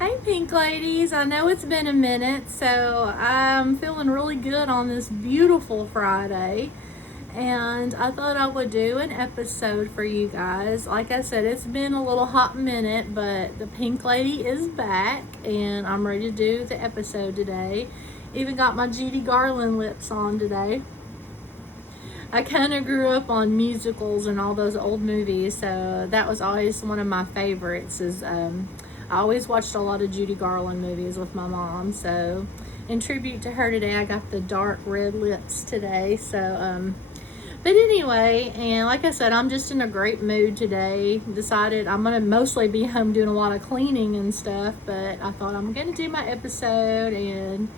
Hey, Pink Ladies. I know it's been a minute, so I'm feeling really good on this beautiful Friday. And I thought I would do an episode for you guys. Like I said, it's been a little hot minute, but the Pink Lady is back, and I'm ready to do the episode today. Even got my Judy Garland lips on today. I kind of grew up on musicals and all those old movies, so that was always one of my favorites. I always watched a lot of Judy Garland movies with my mom. So, in tribute to her today, I got the dark red lips today. But anyway, and like I said, I'm just in a great mood today. Decided I'm gonna mostly be home doing a lot of cleaning and stuff, but I thought I'm gonna do my episode and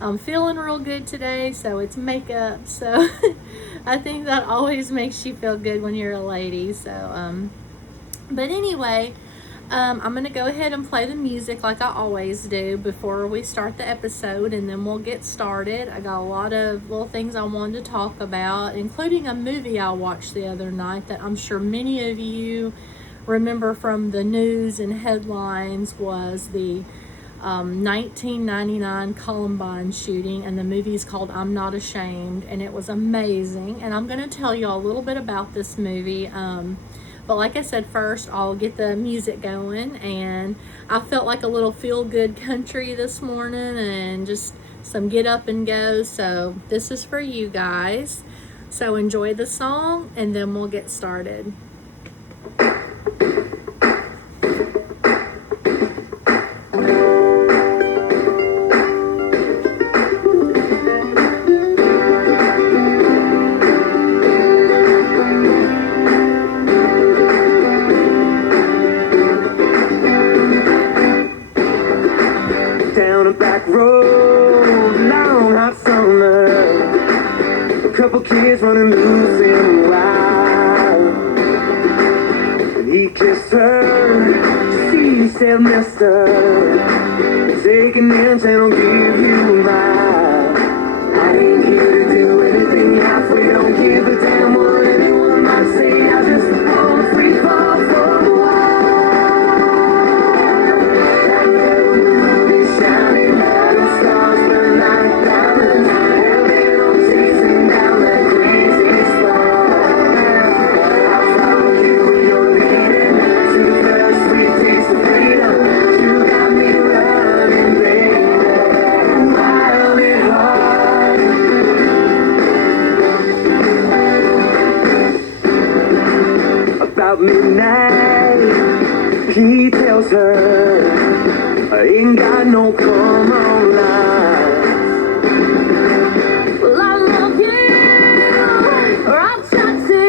I'm feeling real good today, so it's makeup. So I think that always makes you feel good when you're a lady. But anyway, I'm going to go ahead and play the music like I always do before we start the episode, and then we'll get started. I got a lot of little things I wanted to talk about, including a movie I watched the other night that I'm sure many of you remember from the news and headlines. Was the 1999 Columbine shooting, and the movie is called I'm Not Ashamed, and it was amazing. And I'm going to tell you a little bit about this movie. But like I said, first I'll get the music going, and I felt like a little feel-good country this morning and just some get up and go. So this is for you guys. So enjoy the song, and then we'll get started. Down a back road, long hot summer. A couple kids running loose in the wild. And he kissed her, she said, mister, take an inch and I'll give you a mile. I ain't here to do anything halfway, don't give a damn what anyone might say. I just want to free fall for a while. About midnight, he tells her, I ain't got no come on life. Well, I love you, or I've tried to.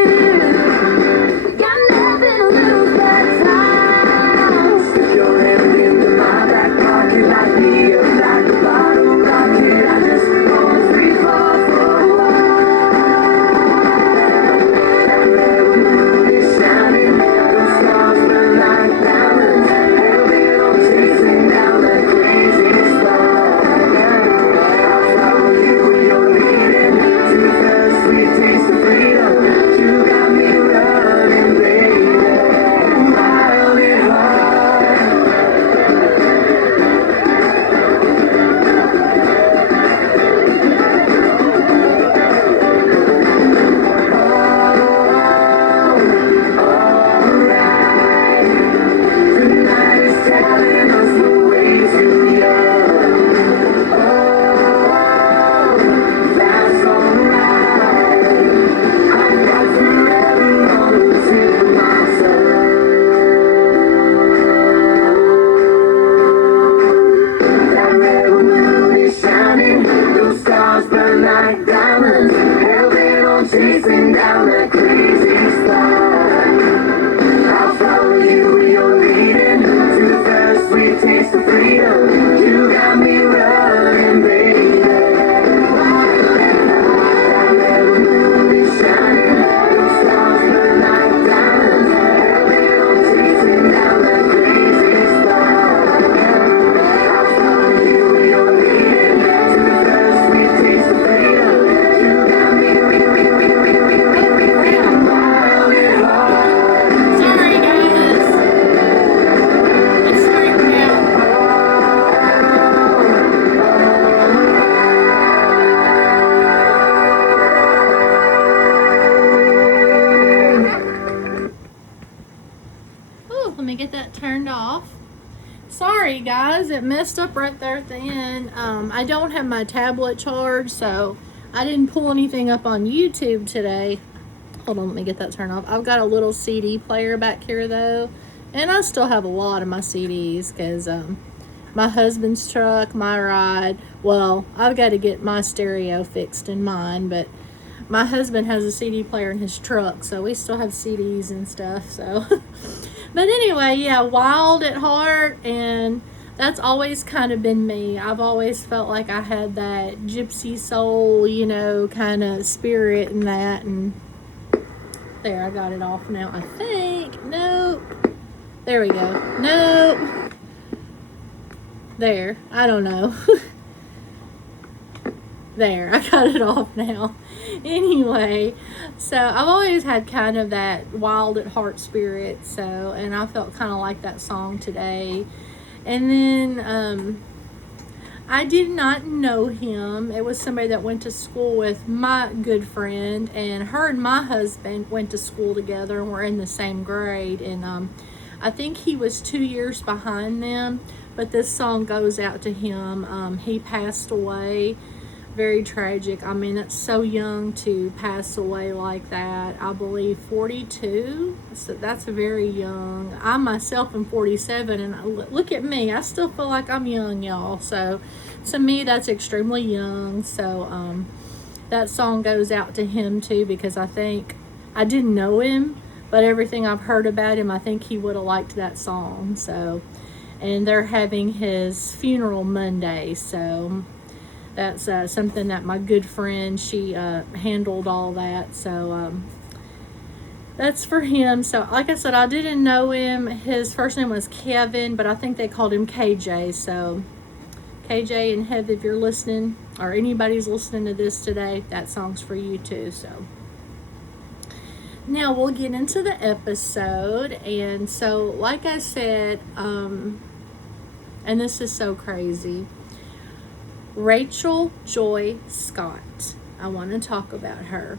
Got nothing to lose but time. Stick your hand into my back pocket, like me up like a bottle rocket. I just want free fall for a while. Let me get that turned off. Sorry guys, it messed up right there at the end. I don't have my tablet charged, so I didn't pull anything up on YouTube today. Hold on, let me get that turned off. I've got a little CD player back here though, and I still have a lot of my CDs because my husband's truck, my ride, well, I've got to get my stereo fixed in mine, but my husband has a CD player in his truck, so we still have CDs and stuff, so. But anyway, yeah, wild at heart, and that's always kind of been me. I've always felt like I had that gypsy soul, you know, kind of spirit and that, and there, I got it off now, I think. Nope. There we go. Nope. There. I don't know. There, I got it off now. Anyway, so I've always had kind of that wild at heart spirit, so, and I felt kind of like that song today. And then I did not know him. It was somebody that went to school with my good friend, and her and my husband went to school together and were in the same grade, and I think he was 2 years behind them, but this song goes out to him. He passed away. Very tragic. I mean, it's so young to pass away like that. I believe 42. So that's very young. I myself am 47, and look at me. I still feel like I'm young, y'all. So to me, that's extremely young. So that song goes out to him too, because I think I didn't know him, but everything I've heard about him, I think he would have liked that song. So, and they're having his funeral Monday. So that's something that my good friend, she handled all that. So that's for him. So like I said, I didn't know him. His first name was Kevin, but I think they called him KJ. So KJ and Heath, if you're listening, or anybody's listening to this today, that song's for you too. So now we'll get into the episode. And so like I said, and this is so crazy, Rachel Joy Scott. I want to talk about her.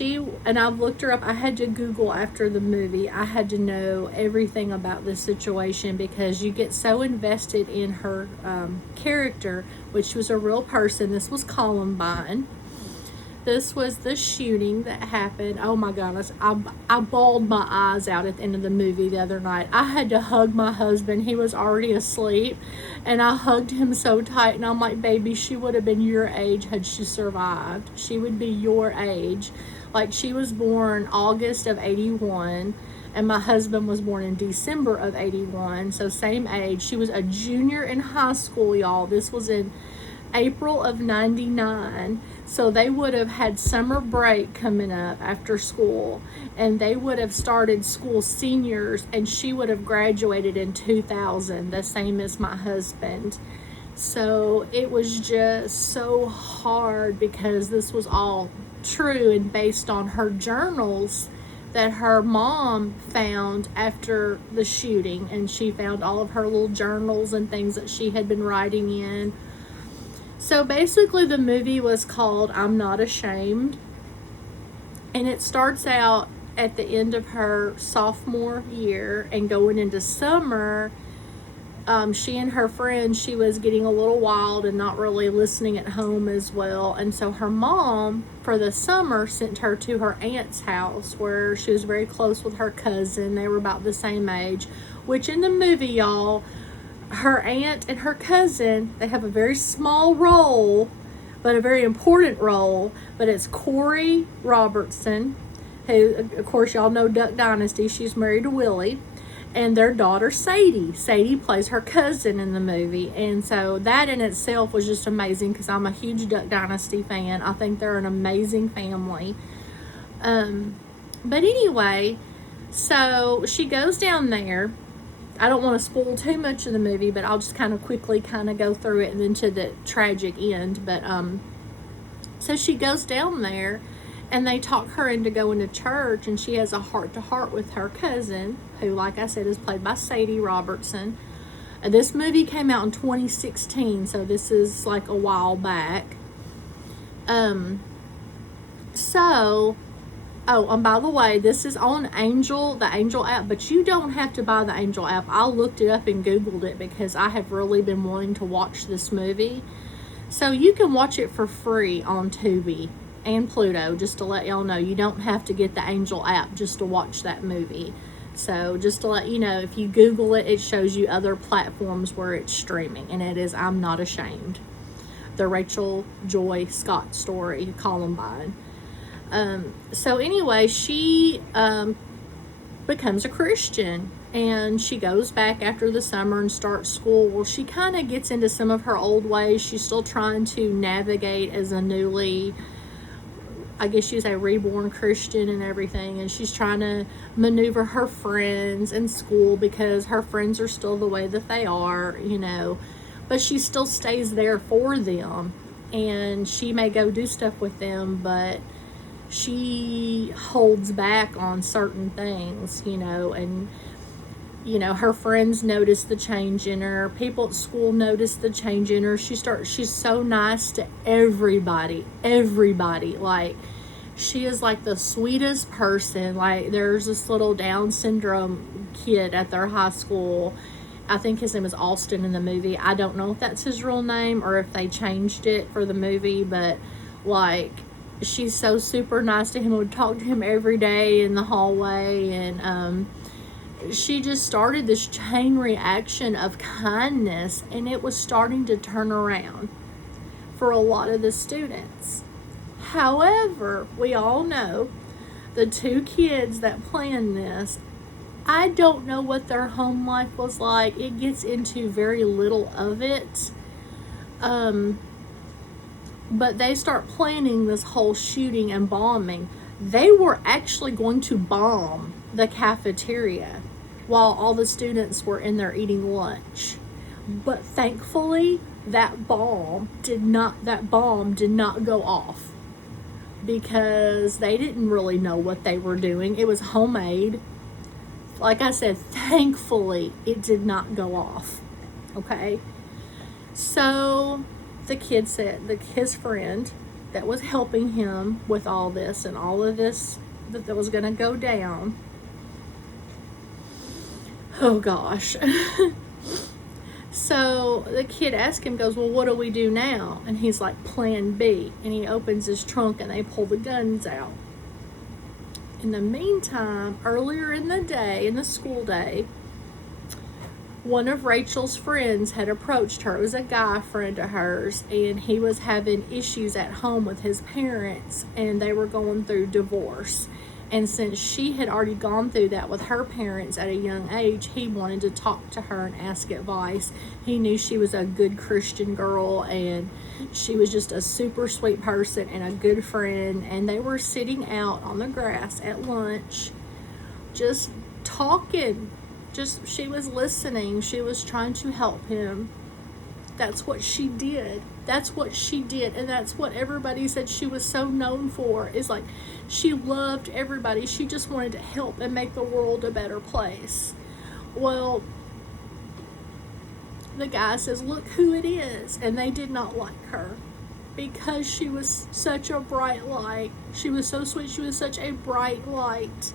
And I've looked her up. I had to Google after the movie. I had to know everything about this situation because you get so invested in her character, which was a real person. This was Columbine. This was the shooting that happened. Oh my goodness. I bawled my eyes out at the end of the movie the other night. I had to hug my husband. He was already asleep. And I hugged him so tight. And I'm like, baby, she would have been your age had she survived. She would be your age. Like, she was born August of 81. And my husband was born in December of 81. So same age. She was a junior in high school, y'all. This was in April of 99. So they would have had summer break coming up after school, and they would have started school seniors, and she would have graduated in 2000, the same as my husband. So it was just so hard because this was all true and based on her journals that her mom found after the shooting, and she found all of her little journals and things that she had been writing in. So basically the movie was called I'm Not Ashamed, and it starts out at the end of her sophomore year and going into summer. She and her friend, she was getting a little wild and not really listening at home as well, and so her mom for the summer sent her to her aunt's house where she was very close with her cousin. They were about the same age, which in the movie, y'all, her aunt and her cousin, they have a very small role, but a very important role. But it's Corey Robertson, who, of course, y'all know Duck Dynasty. She's married to Willie. And their daughter, Sadie. Sadie plays her cousin in the movie. And so that in itself was just amazing because I'm a huge Duck Dynasty fan. I think they're an amazing family. But anyway, so she goes down there. I don't want to spoil too much of the movie, but I'll just kind of quickly kind of go through it and then to the tragic end. But so she goes down there, and they talk her into going to church, and she has a heart-to-heart with her cousin, who, like I said, is played by Sadie Robertson. This movie came out in 2016, so this is like a while back. So Oh, and by the way, this is on Angel, the Angel app, but you don't have to buy the Angel app. I looked it up and Googled it because I have really been wanting to watch this movie. So you can watch it for free on Tubi and Pluto, just to let y'all know. You don't have to get the Angel app just to watch that movie. So just to let you know, if you Google it, it shows you other platforms where it's streaming. And it is I'm Not Ashamed. The Rachel Joy Scott story, Columbine. So anyway, she becomes a Christian, and she goes back after the summer and starts school. Well, she kind of gets into some of her old ways. She's still trying to navigate as a newly, I guess she's a reborn Christian and everything, and she's trying to maneuver her friends in school because her friends are still the way that they are, you know, but she still stays there for them, and she may go do stuff with them, but she holds back on certain things, you know, and you know, her friends notice the change in her. People at school notice the change in her. She's so nice to everybody. Like, she is like the sweetest person. Like, there's this little Down syndrome kid at their high school. I think his name is Austin in the movie. I don't know if that's his real name or if they changed it for the movie, but like, she's so super nice to him. I would talk to him every day in the hallway, and she just started this chain reaction of kindness, and it was starting to turn around for a lot of the students. However, we all know the two kids that planned this, I don't know what their home life was like. It gets into very little of it. But they start planning this whole shooting and bombing. They were actually going to bomb the cafeteria while all the students were in there eating lunch. But thankfully, that bomb did not go off because they didn't really know what they were doing. It was homemade. Like I said, thankfully, it did not go off. Okay? So the kid said, his friend that was helping him with all this and all of this that was going to go down. Oh gosh. So the kid asked him, goes, well, what do we do now? And he's like, plan B. And he opens his trunk and they pull the guns out. In the meantime, earlier in the day, in the school day, one of Rachel's friends had approached her. It was a guy friend of hers, and he was having issues at home with his parents, and they were going through divorce. And since she had already gone through that with her parents at a young age, he wanted to talk to her and ask advice. He knew she was a good Christian girl, and she was just a super sweet person and a good friend. And they were sitting out on the grass at lunch, just talking. She was listening. She was trying to help him. That's what she did. And that's what everybody said she was so known for, is like, she loved everybody. She just wanted to help and make the world a better place. Well, the guy says, look who it is. And they did not like her because she was such a bright light. She was so sweet. She was such a bright light.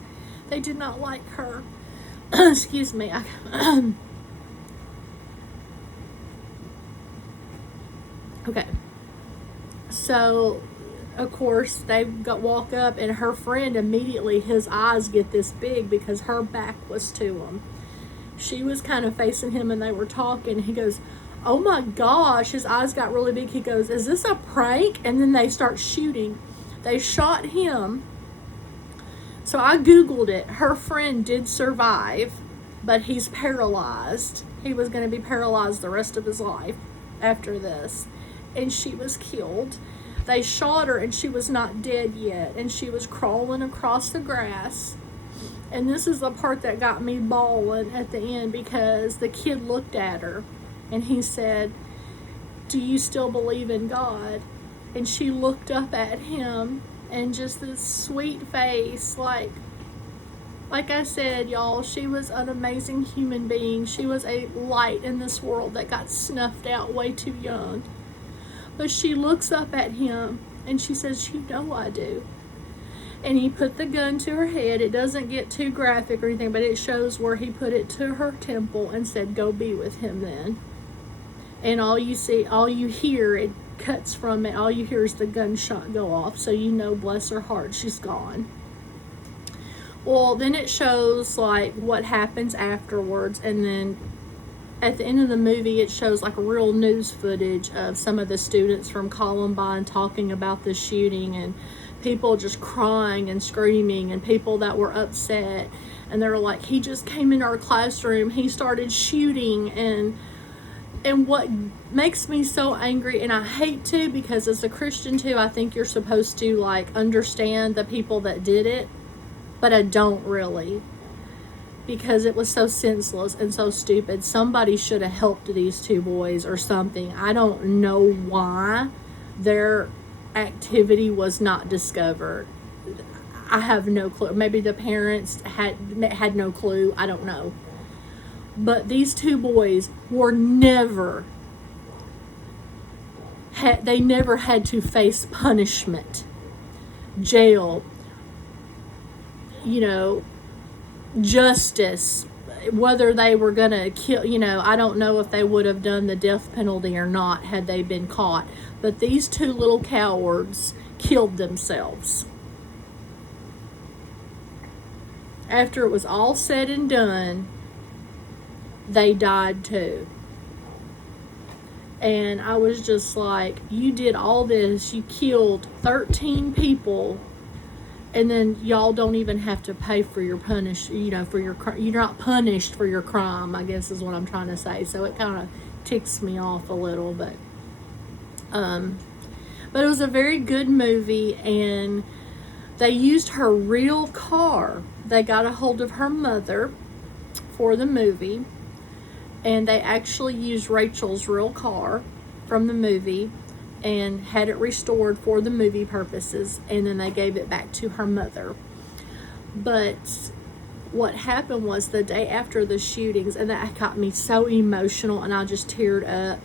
They did not like her. Excuse me. Okay. So, of course, they walk up, and her friend immediately, his eyes get this big because her back was to him. She was kind of facing him, and they were talking. He goes, oh my gosh, his eyes got really big. He goes, is this a prank? And then they start shooting. They shot him. So I Googled it. Her friend did survive, but he's paralyzed. He was going to be paralyzed the rest of his life after this. And she was killed. They shot her, and she was not dead yet. And she was crawling across the grass. And this is the part that got me bawling at the end, because the kid looked at her and he said, do you still believe in God? And she looked up at him, and just this sweet face, like I said, y'all, she was an amazing human being. She was a light in this world that got snuffed out way too young. But she looks up at him and she says, you know I do. and he put the gun to her head. It doesn't get too graphic or anything, but it shows where he put it to her temple and said, "Go be with him then." And all you hear, it cuts from it, all you hear is the gunshot go off, so you know, bless her heart, she's gone. Well, then it shows like what happens afterwards, and then at the end of the movie it shows like real news footage of some of the students from Columbine talking about the shooting, and people just crying and screaming, and people that were upset, and they're like, he just came in our classroom, he started shooting. And what makes me so angry, and I hate to, because as a Christian too, I think you're supposed to like understand the people that did it, but I don't really, because it was so senseless and so stupid. Somebody should have helped these two boys or something. I don't know why their activity was not discovered. I have no clue. Maybe the parents had no clue. I don't know. But these two boys were never had to face punishment, jail, justice, whether they were going to kill, I don't know if they would have done the death penalty or not had they been caught. But these two little cowards killed themselves. After it was all said and done, they died too. And I was just like, you did all this, you killed 13 people, and then y'all don't even have to pay for your you're not punished for your crime, I guess is what I'm trying to say. So it kind of ticks me off a little, but it was a very good movie, and they used her real car. They got a hold of her mother for the movie, and they actually used Rachel's real car from the movie and had it restored for the movie purposes, and then they gave it back to her mother. But what happened was, the day after the shootings, and that got me so emotional, and I just teared up,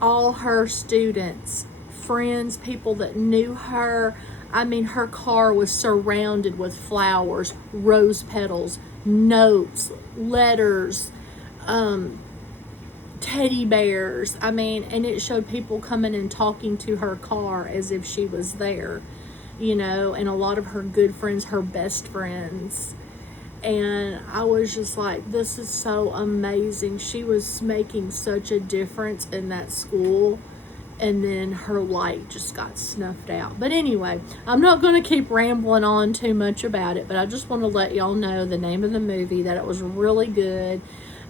all her students, friends, people that knew her, I mean, her car was surrounded with flowers, rose petals, notes, letters, teddy bears. I mean, and it showed people coming and talking to her car as if she was there, and a lot of her good friends, her best friends. And I was just like, this is so amazing. She was making such a difference in that school, and then her light just got snuffed out. But anyway, I'm not going to keep rambling on too much about it, but I just want to let y'all know the name of the movie, that it was really good.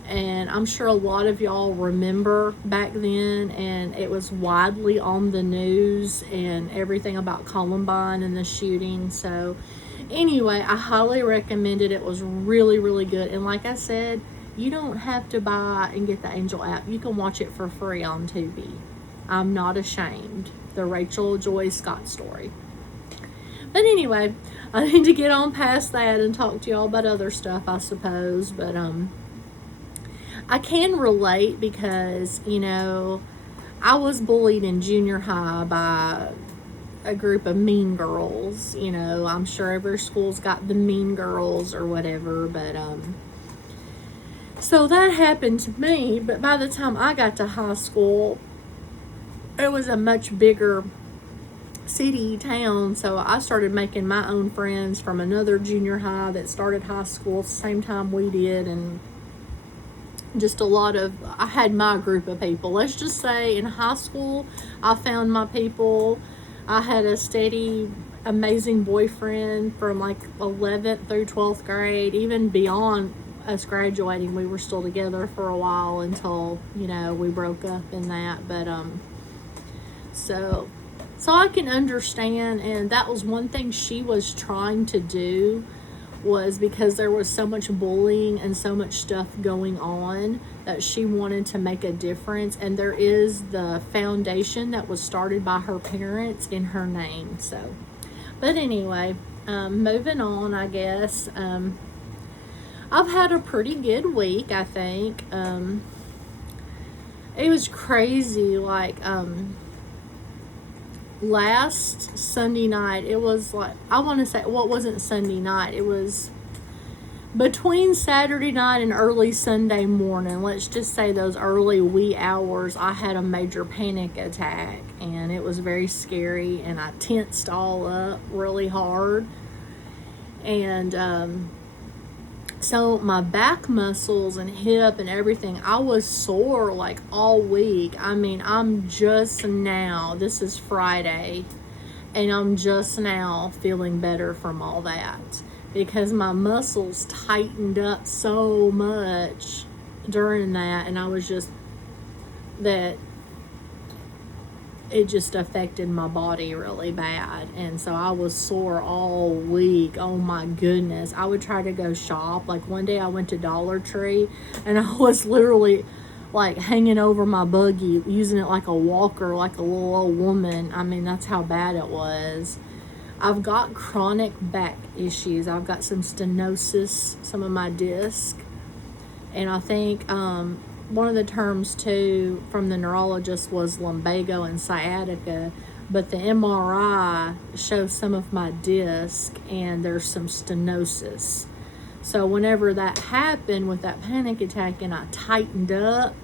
And I'm sure a lot of y'all remember back then, and it was widely on the news and everything about Columbine and the shooting. So anyway, I highly recommend it. It was really, really good. And like I said, you don't have to buy and get the Angel app. You can watch it for free on Tubi. I'm not ashamed. The Rachel Joy Scott story. But anyway, I need to get on past that and talk to y'all about other stuff, I suppose. But I can relate, because I was bullied in junior high by a group of mean girls. I'm sure every school's got the mean girls or whatever, but so that happened to me. But by the time I got to high school, it was a much bigger city, town, so I started making my own friends from another junior high that started high school the same time we did, and just I had my group of people. Let's just say in high school, I found my people. I had a steady, amazing boyfriend from like 11th through 12th grade, even beyond us graduating. We were still together for a while until, we broke up and that, but, so I can understand, and that was one thing she was trying to do, was because there was so much bullying and so much stuff going on, that she wanted to make a difference. And there is the foundation that was started by her parents in her name. So, but anyway, moving on, I guess. I've had a pretty good week, I think. It was crazy, like, last Sunday night, it was like, I want to say, well, it wasn't Sunday night, it was between Saturday night and early Sunday morning. Let's just say those early wee hours, I had a major panic attack, and it was very scary, and I tensed all up really hard. And so my back muscles and hip and everything, I was sore like all week. I mean, I'm just now, this is Friday, and I'm just now feeling better from all that, because my muscles tightened up so much during that, and I was just, that it just affected my body really bad. And so I was sore all week. Oh my goodness. I would try to go shop. Like one day I went to Dollar Tree, and I was literally like hanging over my buggy, using it like a walker, like a little old woman. I mean, that's how bad it was. I've got chronic back issues. I've got some stenosis, some of my disc. And I think one of the terms too from the neurologist was lumbago and sciatica, but the MRI shows some of my disc and there's some stenosis. So whenever that happened with that panic attack and I tightened up,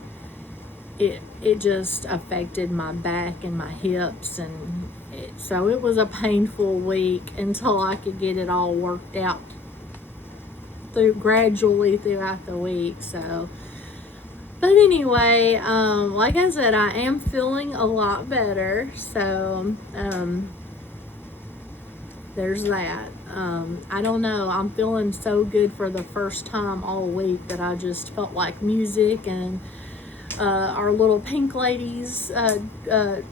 it just affected my back and my hips, and so it was a painful week until I could get it all worked out gradually throughout the week. So, but anyway, like I said, I am feeling a lot better. So there's that. I don't know. I'm feeling so good for the first time all week that I just felt like music, and our little Pink Ladies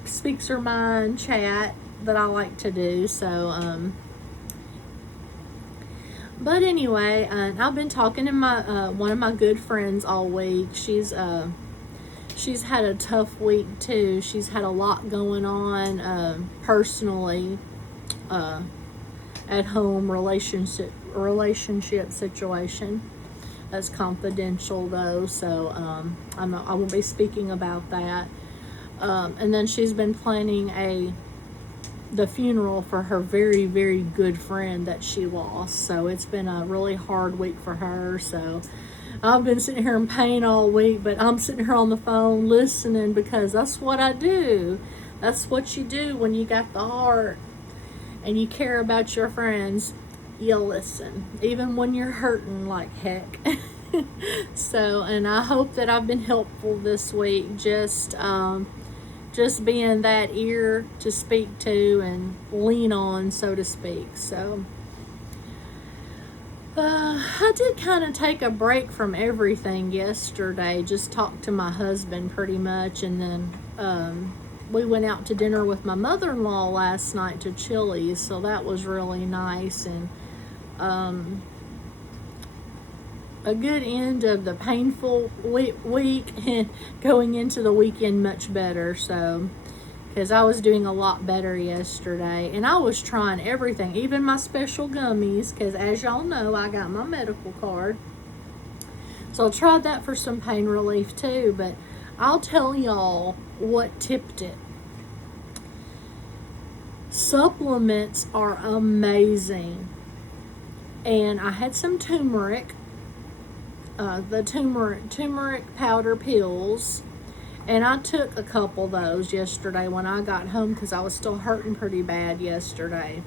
Speaks Her Mind chat that I like to do. So, but anyway, I've been talking to my one of my good friends all week. She's had a tough week too. She's had a lot going on personally, at home, relationship situation. That's confidential though, so I won't be speaking about that. And then she's been planning the funeral for her very, very good friend that she lost. So it's been a really hard week for her. So I've been sitting here in pain all week, but I'm sitting here on the phone listening, because that's what I do. That's what you do when you got the heart and you care about your friends. You listen, even when you're hurting like heck. So, and I hope that I've been helpful this week, just being that ear to speak to and lean on, so to speak. So I did kind of take a break from everything yesterday, just talked to my husband pretty much, and then we went out to dinner with my mother-in-law last night to Chili's, so that was really nice, and a good end of the painful week and going into the weekend much better. So, because I was doing a lot better yesterday, and I was trying everything, even my special gummies, because as y'all know, I got my medical card, so I tried that for some pain relief too. But I'll tell y'all what tipped it. Supplements are amazing, and I had some turmeric, the turmeric powder pills, and I took a couple of those yesterday when I got home, because I was still hurting pretty bad yesterday.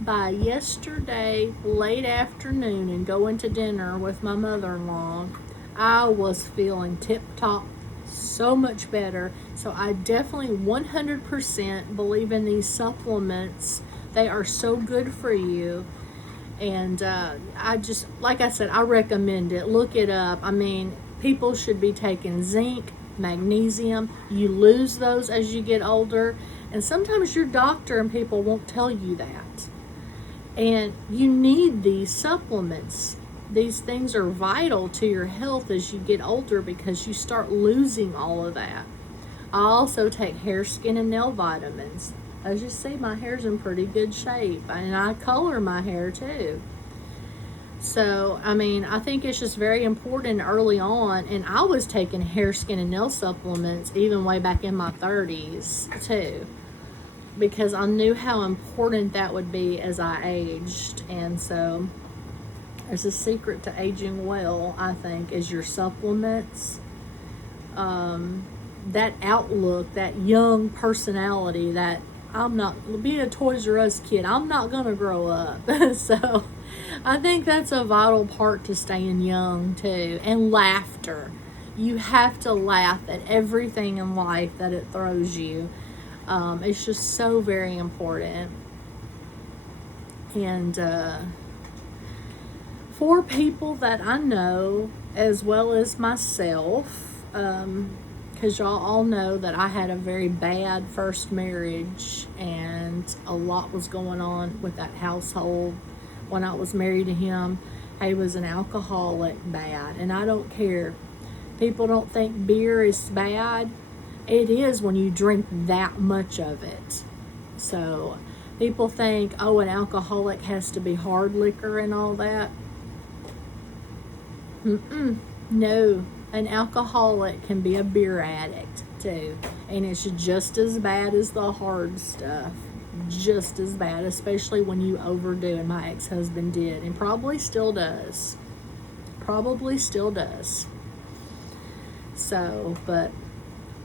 By yesterday late afternoon and going to dinner with my mother-in-law, I was feeling tip-top, so much better. So I definitely 100% believe in these supplements. They are so good for you. And I just, like I said, I recommend it. Look it up. I mean, people should be taking zinc, magnesium. You lose those as you get older. And sometimes your doctor and people won't tell you that. And you need these supplements. These things are vital to your health as you get older, because you start losing all of that. I also take hair, skin, and nail vitamins. As you see, my hair's in pretty good shape, and I color my hair too. So, I mean, I think it's just very important early on, and I was taking hair, skin, and nail supplements even way back in my 30s too. because I knew how important that would be as I aged. And so there's a secret to aging well, I think, is your supplements. That outlook, that young personality, that I'm not, being a Toys R Us kid, I'm not going to grow up. So I think that's a vital part to staying young too. And laughter. You have to laugh at everything in life that it throws you. It's just so very important. And for people that I know, as well as myself, because y'all all know that I had a very bad first marriage, and a lot was going on with that household when I was married to him. He was an alcoholic, bad, and I don't care. People don't think beer is bad. It is when you drink that much of it. So people think, oh, an alcoholic has to be hard liquor and all that. No, an alcoholic can be a beer addict too, and it's just as bad as the hard stuff. Just as bad, especially when you overdo, and my ex-husband did, and probably still does. So, but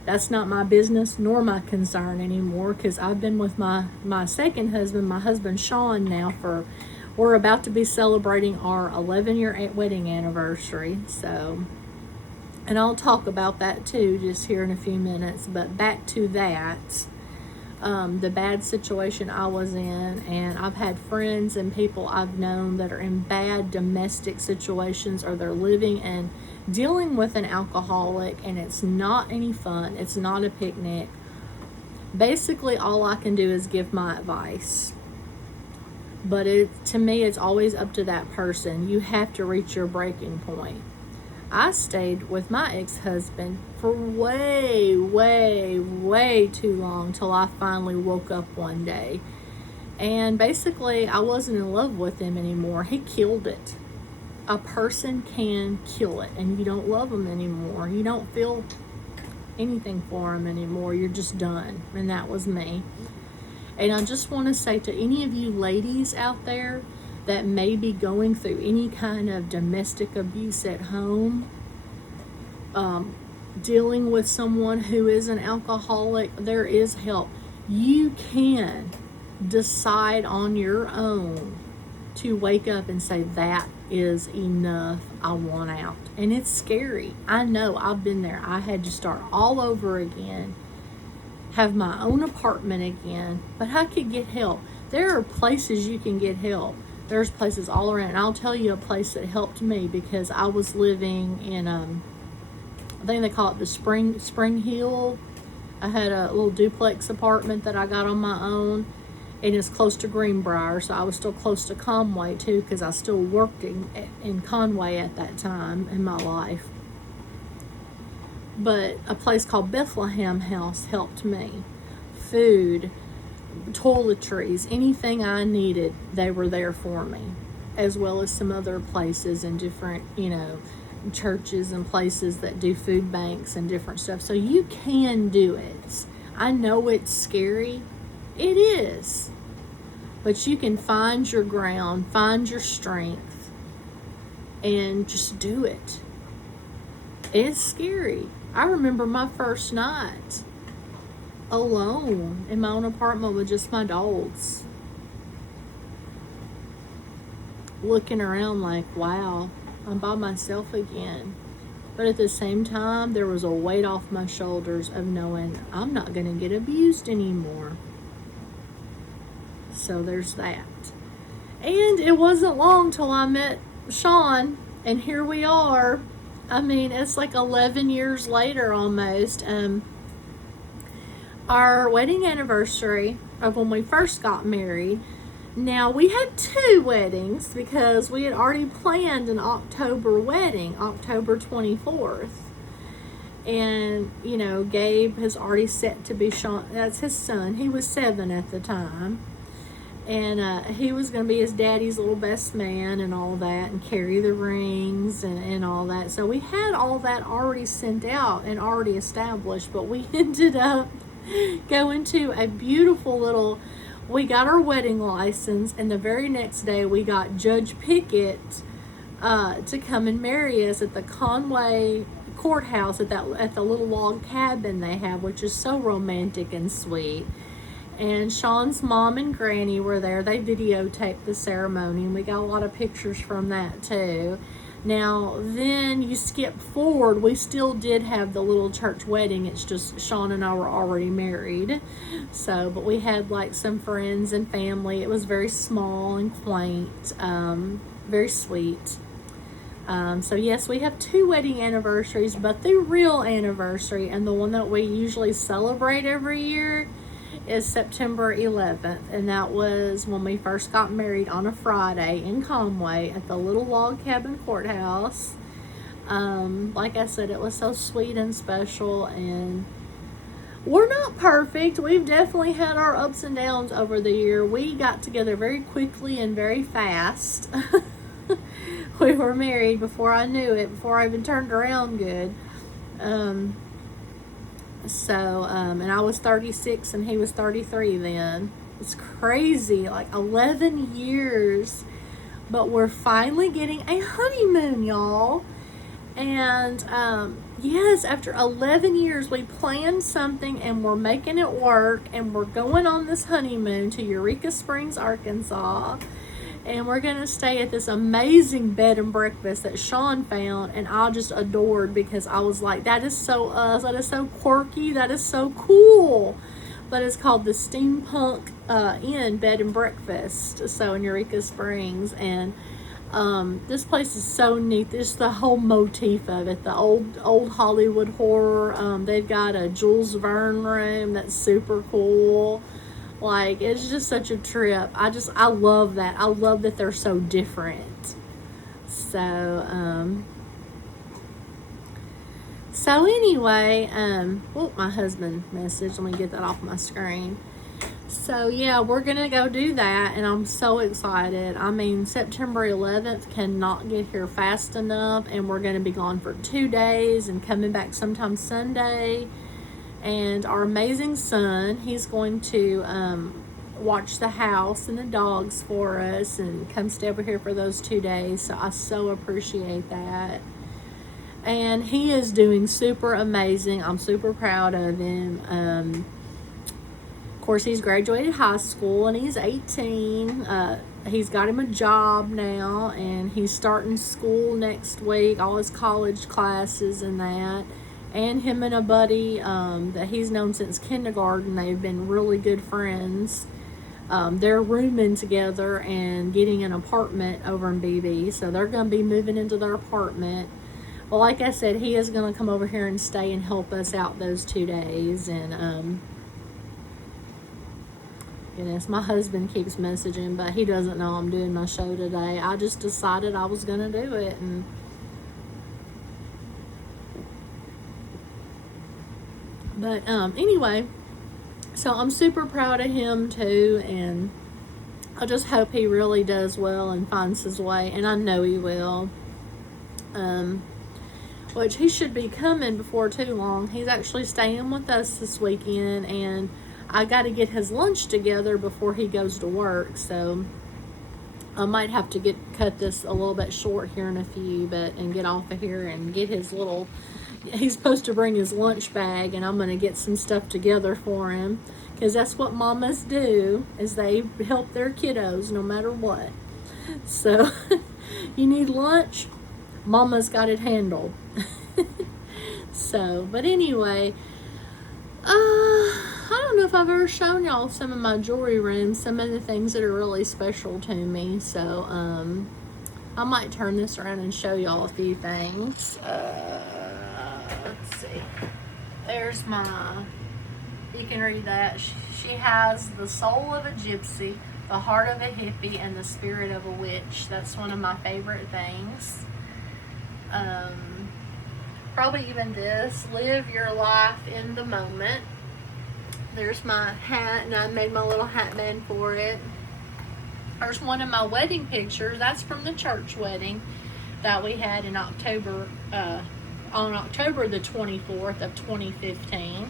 that's not my business nor my concern anymore, because I've been with my second husband, my husband Sean, now we're about to be celebrating our 11-year wedding anniversary. So, and I'll talk about that too just here in a few minutes. But back to that, the bad situation I was in, and I've had friends and people I've known that are in bad domestic situations, or they're living and dealing with an alcoholic, and it's not any fun. It's not a picnic. Basically, all I can do is give my advice. But to me, it's always up to that person. You have to reach your breaking point. I stayed with my ex-husband for way, way, way too long, till I finally woke up one day. And basically, I wasn't in love with him anymore. He killed it. A person can kill it, and you don't love them anymore. You don't feel anything for them anymore. You're just done. And that was me. And I just want to say to any of you ladies out there that may be going through any kind of domestic abuse at home, dealing with someone who is an alcoholic, there is help. You can decide on your own to wake up and say, that is enough, I want out. And it's scary. I know, I've been there. I had to start all over again, have my own apartment again, but I could get help. There are places you can get help. There's places all around. And I'll tell you a place that helped me, because I was living in, I think they call it the Spring Hill. I had a little duplex apartment that I got on my own, and it's close to Greenbrier, so I was still close to Conway too, because I still worked in Conway at that time in my life. But a place called Bethlehem House helped me. Food, toiletries, anything I needed, they were there for me, as well as some other places and different, churches and places that do food banks and different stuff. So you can do it. I know it's scary. It is. But you can find your ground, find your strength, and just do it. It's scary. I remember my first night alone in my own apartment with just my dogs, looking around like, wow, I'm by myself again. But at the same time, there was a weight off my shoulders of knowing I'm not going to get abused anymore. So there's that. And it wasn't long till I met Sean, and here we are. I mean, it's like 11 years later almost. Our wedding anniversary of when we first got married. Now, we had 2 weddings because we had already planned an October wedding, October 24th. And, Gabe has already set to be Sean. That's his son. He was 7 at the time. And he was going to be his daddy's little best man and all that, and carry the rings and all that. So we had all that already sent out and already established, but we ended up going to a beautiful little, we got our wedding license, and the very next day we got Judge Pickett to come and marry us at the Conway courthouse at the little log cabin they have, which is so romantic and sweet. And Sean's mom and granny were there. They videotaped the ceremony, and we got a lot of pictures from that too. Now, then you skip forward, we still did have the little church wedding. It's just Sean and I were already married. So, but we had like some friends and family. It was very small and quaint, very sweet. So yes, we have 2 wedding anniversaries, but the real anniversary and the one that we usually celebrate every year is September 11th, and that was when we first got married on a Friday in Conway at the little log cabin courthouse. Like I said, it was so sweet and special, and we're not perfect. We've definitely had our ups and downs over the year. We got together very quickly and very fast. We were married before I knew it, before I even turned around good. And I was 36 and he was 33 then. It's crazy, like 11 years. But we're finally getting a honeymoon, y'all. And yes, after 11 years, we planned something and we're making it work. And we're going on this honeymoon to Eureka Springs, Arkansas. And we're going to stay at this amazing bed and breakfast that Sean found, and I just adored, because I was like, that is so us, that is so quirky, that is so cool. But it's called the Steampunk Inn Bed and Breakfast, so in Eureka Springs. And this place is so neat. Just the whole motif of it, the old Hollywood horror. They've got a Jules Verne room that's super cool. Like, it's just such a trip. I love that. I love that they're so different. So anyway, my husband messaged. Let me get that off my screen. So yeah, we're gonna go do that, and I'm so excited. I mean, September 11th cannot get here fast enough, and we're gonna be gone for 2 days and coming back sometime Sunday. And our amazing son, he's going to watch the house and the dogs for us and come stay over here for those 2 days. So I so appreciate that. And he is doing super amazing. I'm super proud of him. Of course, he's graduated high school and he's 18. He's got him a job now, and he's starting school next week, all his college classes and that. And him and a buddy that he's known since kindergarten, they've been really good friends. They're rooming together and getting an apartment over in BB, so they're going to be moving into their apartment. Well, like I said, he is going to come over here and stay and help us out those 2 days. And goodness, my husband keeps messaging, but he doesn't know I'm doing my show today. I just decided I was going to do it, and but anyway, so I'm super proud of him too, and I just hope he really does well and finds his way, and I know he will. Which he should be coming before too long. He's actually staying with us this weekend, and I got to get his lunch together before he goes to work, so I might have to cut this a little bit short here in a few, and get off of here and get his little. He's supposed to bring his lunch bag, and I'm going to get some stuff together for him, because that's what mamas do, is they help their kiddos no matter what. So you need lunch, mama's got it handled. So, but anyway, I don't know if I've ever shown y'all some of my jewelry rooms, some of the things that are really special to me. So I might turn this around and show y'all a few things. Let's see. There's you can read that. She has the soul of a gypsy, the heart of a hippie, and the spirit of a witch. That's one of my favorite things. Probably even this, live your life in the moment. There's my hat, and I made my little hat band for it. There's one of my wedding pictures. That's from the church wedding that we had in October, on October the 24th of 2015.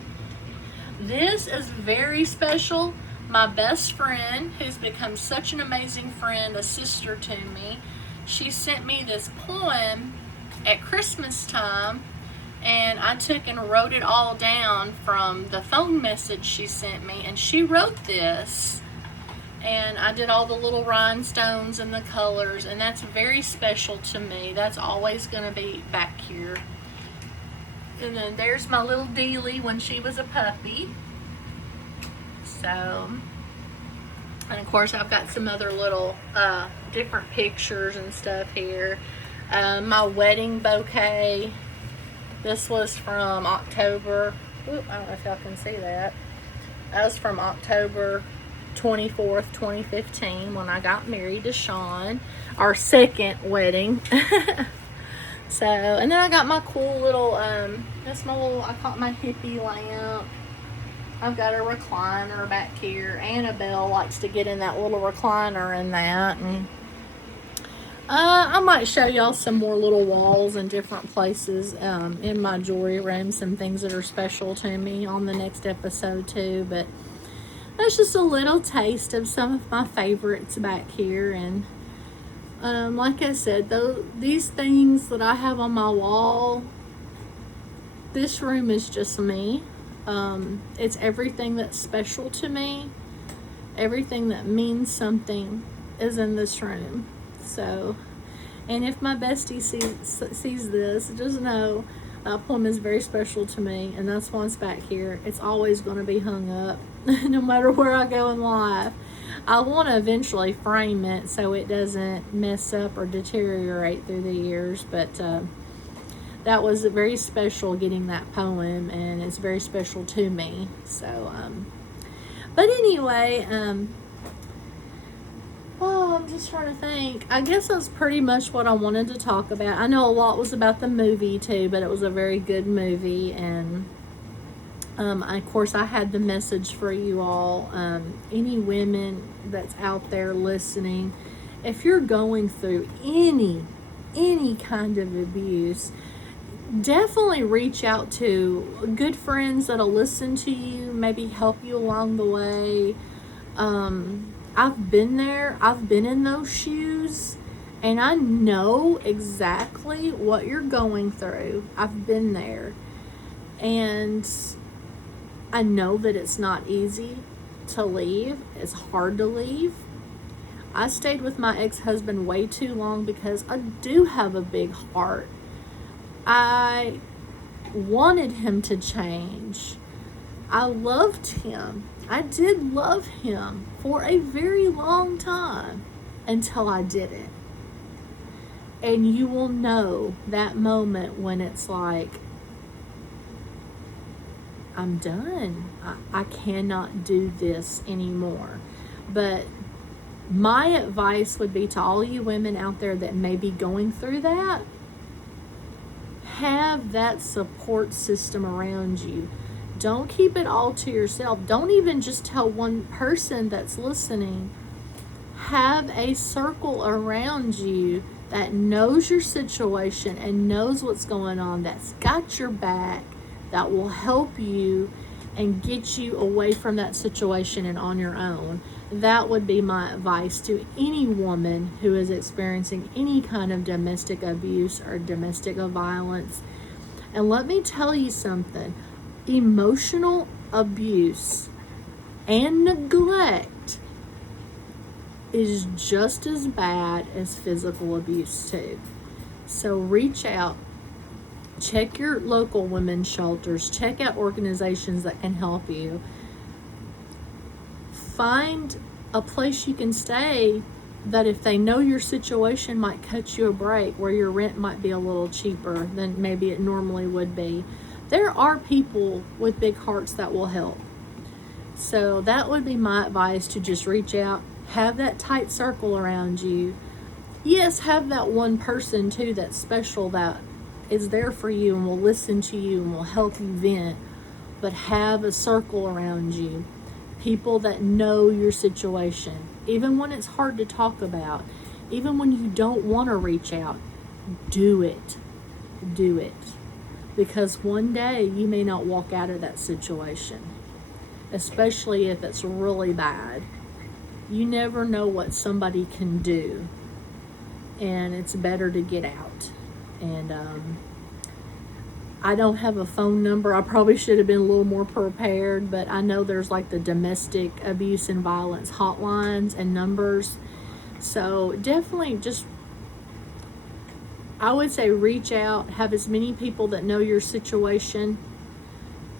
This is very special. My best friend, who's become such an amazing friend, a sister to me, she sent me this poem at Christmas time, and I took and wrote it all down from the phone message she sent me, and she wrote this, and I did all the little rhinestones and the colors, and that's very special to me. That's always going to be back here. And then there's my little Dealy when she was a puppy. So, and of course I've got some other little different pictures and stuff here. My wedding bouquet. This was from October. Oop, I don't know if y'all can see that. That was from October 24th, 2015 when I got married to Sean. Our second wedding. So, and then I got my cool little, that's my little, I call it my hippie lamp. I've got a recliner back here. Annabelle likes to get in that little recliner and that. And I might show y'all some more little walls in different places in my jewelry room. Some things that are special to me on the next episode too. But that's just a little taste of some of my favorites back here. And like I said, these things that I have on my wall, this room is just me. It's everything that's special to me. Everything that means something is in this room. So, and if my bestie sees this, just know that poem is very special to me, and that's why it's back here. It's always going to be hung up, no matter where I go in life. I want to eventually frame it so it doesn't mess up or deteriorate through the years, but that was very special getting that poem, and it's very special to me. So, but anyway, oh, I'm just trying to think. I guess that's pretty much what I wanted to talk about. I know a lot was about the movie too, but it was a very good movie, and of course I had the message for you all. Any women that's out there listening, if you're going through any kind of abuse, definitely reach out to good friends that'll listen to you, maybe help you along the way. I've been there, I've been in those shoes, and I know exactly what you're going through. I've been there, and I know that it's not easy to leave. It's hard to leave. I stayed with my ex-husband way too long because I do have a big heart. I wanted him to change. I loved him. I did love him for a very long time until I didn't. And you will know that moment when it's like, I'm done. I cannot do this anymore. But my advice would be to all you women out there that may be going through that, have that support system around you. Don't keep it all to yourself. Don't even just tell one person that's listening. Have a circle around you that knows your situation and knows what's going on, that's got your back, that will help you and get you away from that situation and on your own. That would be my advice to any woman who is experiencing any kind of domestic abuse or domestic violence. And let me tell you something. Emotional abuse and neglect is just as bad as physical abuse too. So reach out. Check your local women's shelters. Check out organizations that can help you. Find a place you can stay that if they know your situation might cut you a break, where your rent might be a little cheaper than maybe it normally would be. There are people with big hearts that will help. So that would be my advice, to just reach out. Have that tight circle around you. Yes, have that one person too that's special, that is there for you and will listen to you and will help you vent. But have a circle around you. People that know your situation. Even when it's hard to talk about. Even when you don't want to reach out. Do it. Do it. Because one day you may not walk out of that situation. especially if it's really bad. You never know what somebody can do, and it's better to get out. And I don't have a phone number. I probably should have been a little more prepared, but I know there's like the domestic abuse and violence hotlines and numbers. So definitely just, I would say, reach out, have as many people that know your situation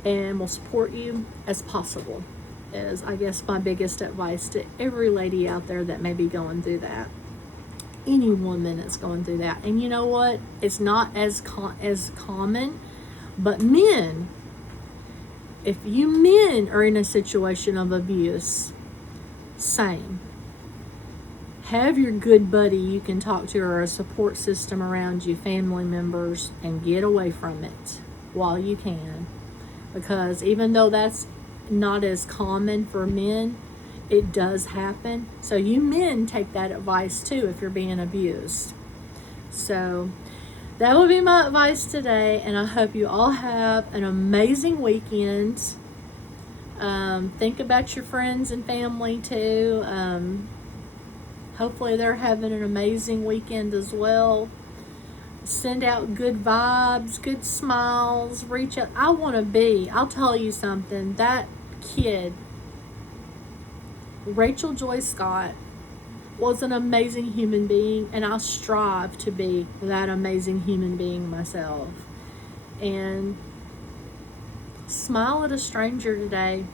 and will support you as possible, is I guess my biggest advice to every lady out there that may be going through that. Any woman that's going through that. And you know what? It's not as common, but men, if you men are in a situation of abuse, same. Have your good buddy you can talk to, or a support system around you, family members, and get away from it while you can. Because even though that's not as common for men, it does happen. So you men take that advice too if you're being abused. So that will be my advice today, and I hope you all have an amazing weekend. Think about your friends and family too. Hopefully they're having an amazing weekend as well. Send out good vibes, good smiles, reach out. I'll tell you something, that kid, Rachel Joy Scott, was an amazing human being, and I strive to be that amazing human being myself. And smile at a stranger today.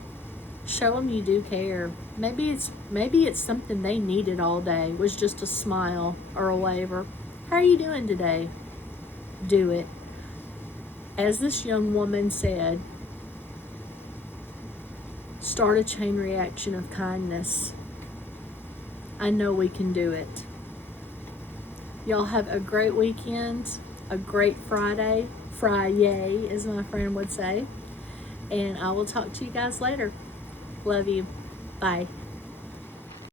Show them you do care. Maybe it's something they needed all day, was just a smile or a wave, or how are you doing today? Do it. As this young woman said, start a chain reaction of kindness. I know we can do it. Y'all have a great weekend, a great Friday, as my friend would say, and I will talk to you guys later. Love you. Bye.